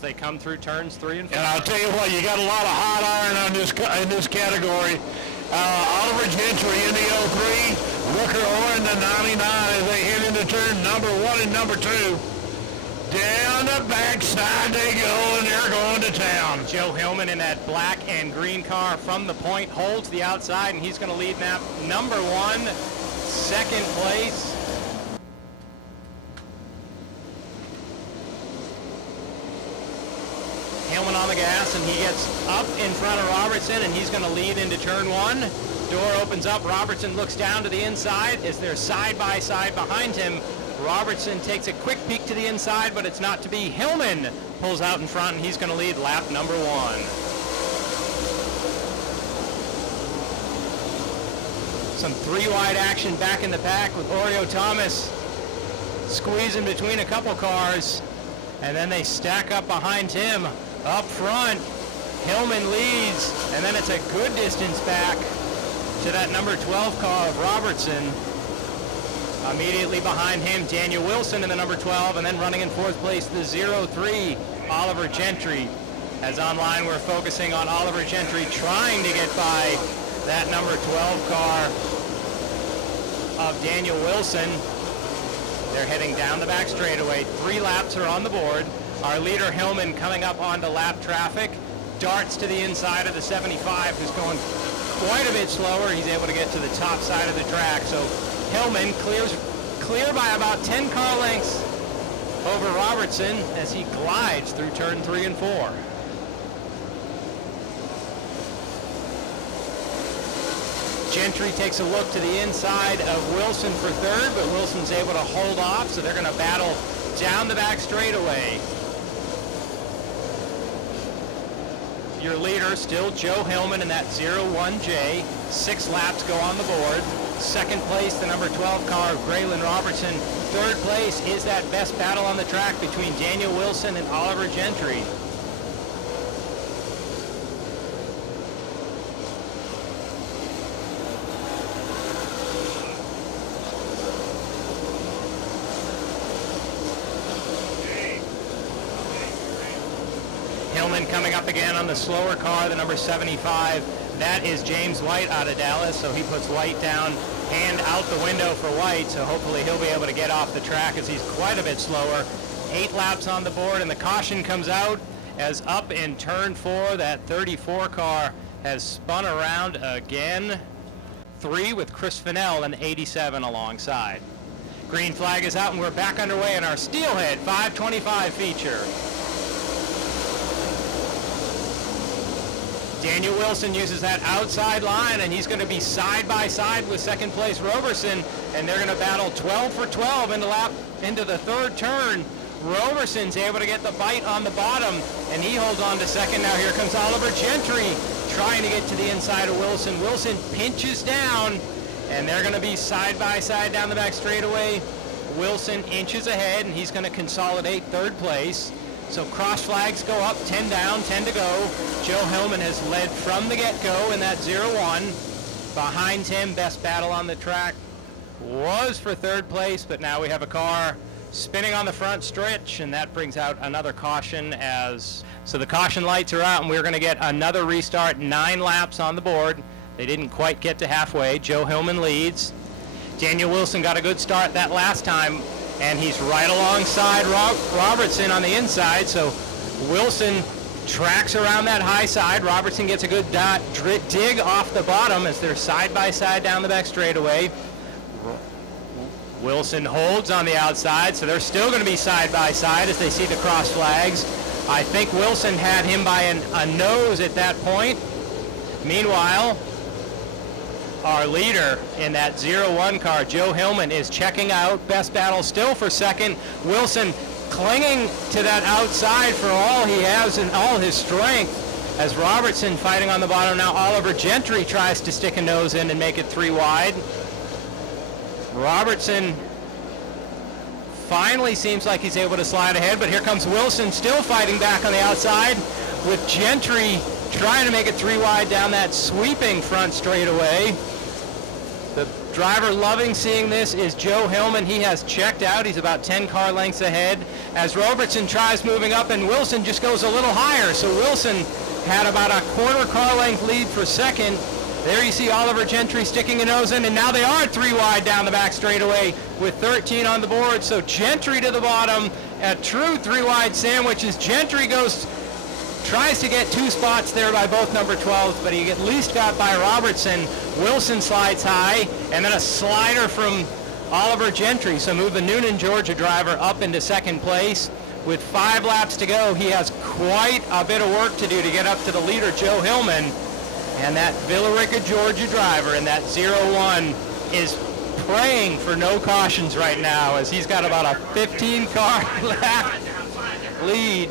as they come through turns 3 and 4. And I'll tell you what, you got a lot of hot iron on in this category. Oliver Gentry in the 03, Rooker Orr in the 99 as they hit into turn number 1 and number 2. Down the backside they go, and they're going to town. Joe Hillman in that black and green car from the point holds the outside, and he's going to lead lap number 1, second place. Hillman on the gas, and he gets up in front of Robertson, and he's going to lead into turn 1. Door opens up. Robertson looks down to the inside as they're side by side behind him. Robertson takes a quick peek to the inside, but it's not to be. Hillman pulls out in front, and he's going to lead lap number 1. Some 3-wide action back in the pack with Oreo Thomas squeezing between a couple cars, and then they stack up behind him. Up front, Hillman leads, and then it's a good distance back to that number 12 car of Robertson. Immediately behind him, Daniel Wilson in the number 12, and then running in 4th place, the 03, Oliver Gentry. As online, we're focusing on Oliver Gentry trying to get by that number 12 car of Daniel Wilson. They're heading down the back straightaway. 3 laps are on the board. Our leader, Hillman, coming up onto lap traffic, darts to the inside of the 75, who's going quite a bit slower. He's able to get to the top side of the track. So Hillman clear by about 10 car lengths over Robertson as he glides through turn 3 and 4. Gentry takes a look to the inside of Wilson for 3rd, but Wilson's able to hold off, so they're going to battle down the back straightaway. Your leader, still Joe Hillman in that 01J. 6 laps go on the board. 2nd place, the number 12 car of Graylin Robertson. 3rd place is that best battle on the track between Daniel Wilson and Oliver Gentry. Hillman coming up again on the slower car, the number 75. That is James White out of Dallas, so he puts White down, hand out the window for White, so hopefully he'll be able to get off the track as he's quite a bit slower. 8 laps on the board, and the caution comes out as up in turn 4, that 34 car has spun around again. 3 with Chris Fennell and 87 alongside. Green flag is out, and we're back underway in our Steelhead 525 feature. Daniel Wilson uses that outside line, and he's going to be side by side with 2nd place Roberson, and they're going to battle 12 for 12 into the 3rd turn. Roberson's able to get the bite on the bottom, and he holds on to 2nd. Now here comes Oliver Gentry trying to get to the inside of Wilson. Wilson pinches down, and they're going to be side by side down the back straightaway. Wilson inches ahead, and he's going to consolidate 3rd place. So cross flags go up, 10 down, 10 to go. Joe Hillman has led from the get-go in that 01. Behind him, best battle on the track was for 3rd place, but now we have a car spinning on the front stretch, and that brings out another caution so the caution lights are out, and we're going to get another restart. 9 laps on the board. They didn't quite get to halfway. Joe Hillman leads. Daniel Wilson got a good start that last time, and he's right alongside Robertson on the inside, so Wilson tracks around that high side. Robertson gets a good dig off the bottom as they're side by side down the back straightaway. Wilson holds on the outside, so they're still going to be side by side as they see the cross flags. I think Wilson had him by a nose at that point. Meanwhile, our leader in that 01 car, Joe Hillman, is checking out. Best battle still for 2nd. Wilson clinging to that outside for all he has and all his strength as Robertson fighting on the bottom. Now Oliver Gentry tries to stick a nose in and make it 3 wide. Robertson finally seems like he's able to slide ahead, but here comes Wilson still fighting back on the outside with Gentry trying to make it 3 wide down that sweeping front straightaway. The driver loving seeing this is Joe Hillman. He has checked out. He's about 10 car lengths ahead. as Robertson tries moving up, and Wilson just goes a little higher. So Wilson had about a quarter car length lead for second. There you see Oliver Gentry sticking a nose in, and now they are 3 wide down the back straightaway with 13 on the board. So Gentry to the bottom, a true 3 wide sandwich as Gentry tries to get 2 spots there by both number 12s, but he at least got by Robertson. Wilson slides high, and then a slider from Oliver Gentry. So move the Noonan, Georgia driver up into second place. With 5 laps to go, he has quite a bit of work to do to get up to the leader, Joe Hillman. And that Villa Rica, Georgia driver in that 0-1 is praying for no cautions right now, as he's got about a 15-car lap lead.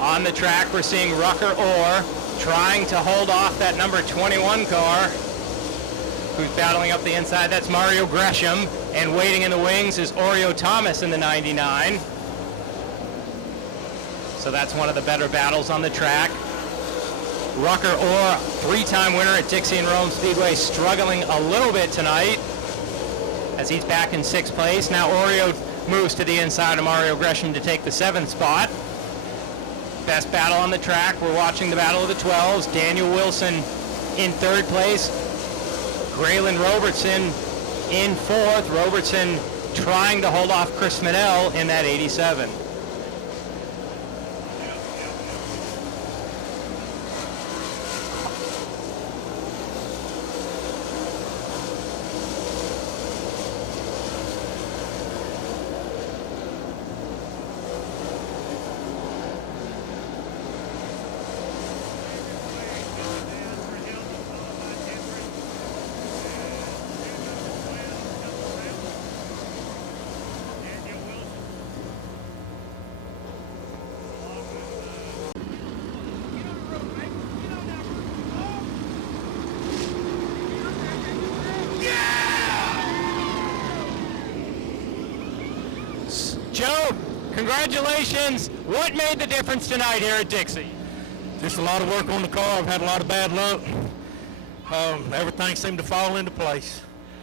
On the track, we're seeing Rucker Orr trying to hold off that number 21 car, who's battling up the inside. That's Mario Gresham, and waiting in the wings is Oreo Thomas in the 99. So that's one of the better battles on the track. Rucker Orr, 3-time winner at Dixie and Rome Speedway, struggling a little bit tonight as he's back in 6th place. Now Oreo moves to the inside of Mario Gresham to take the 7th spot. Best battle on the track. We're watching the battle of the 12s. Daniel Wilson in 3rd place. Graylin Robertson in 4th. Robertson trying to hold off Chris Manell in that 87. Joe, congratulations. What made the difference tonight here at Dixie? Just a lot of work on the car. I've had a lot of bad luck. Everything seemed to fall into place.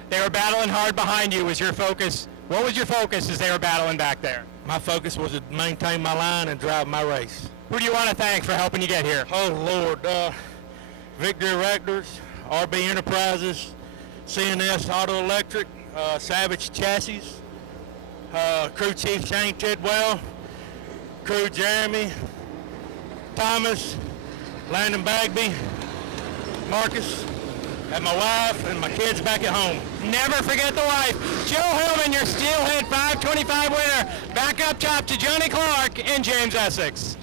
They were battling hard behind you. Was your focus? What was your focus as they were battling back there? My focus was to maintain my line and drive my race. Who do you want to thank for helping you get here? Oh, Lord. Victory Erectors, RB Enterprises, CNS Auto Electric, Savage Chassis, Crew Chief Shane Tidwell, Crew Jeremy, Thomas, Landon Bagby, Marcus, and my wife and my kids back at home. Never forget the wife. Joe Hillman, your Steelhead 525 winner. Back up top to Johnny Clark and James Essex.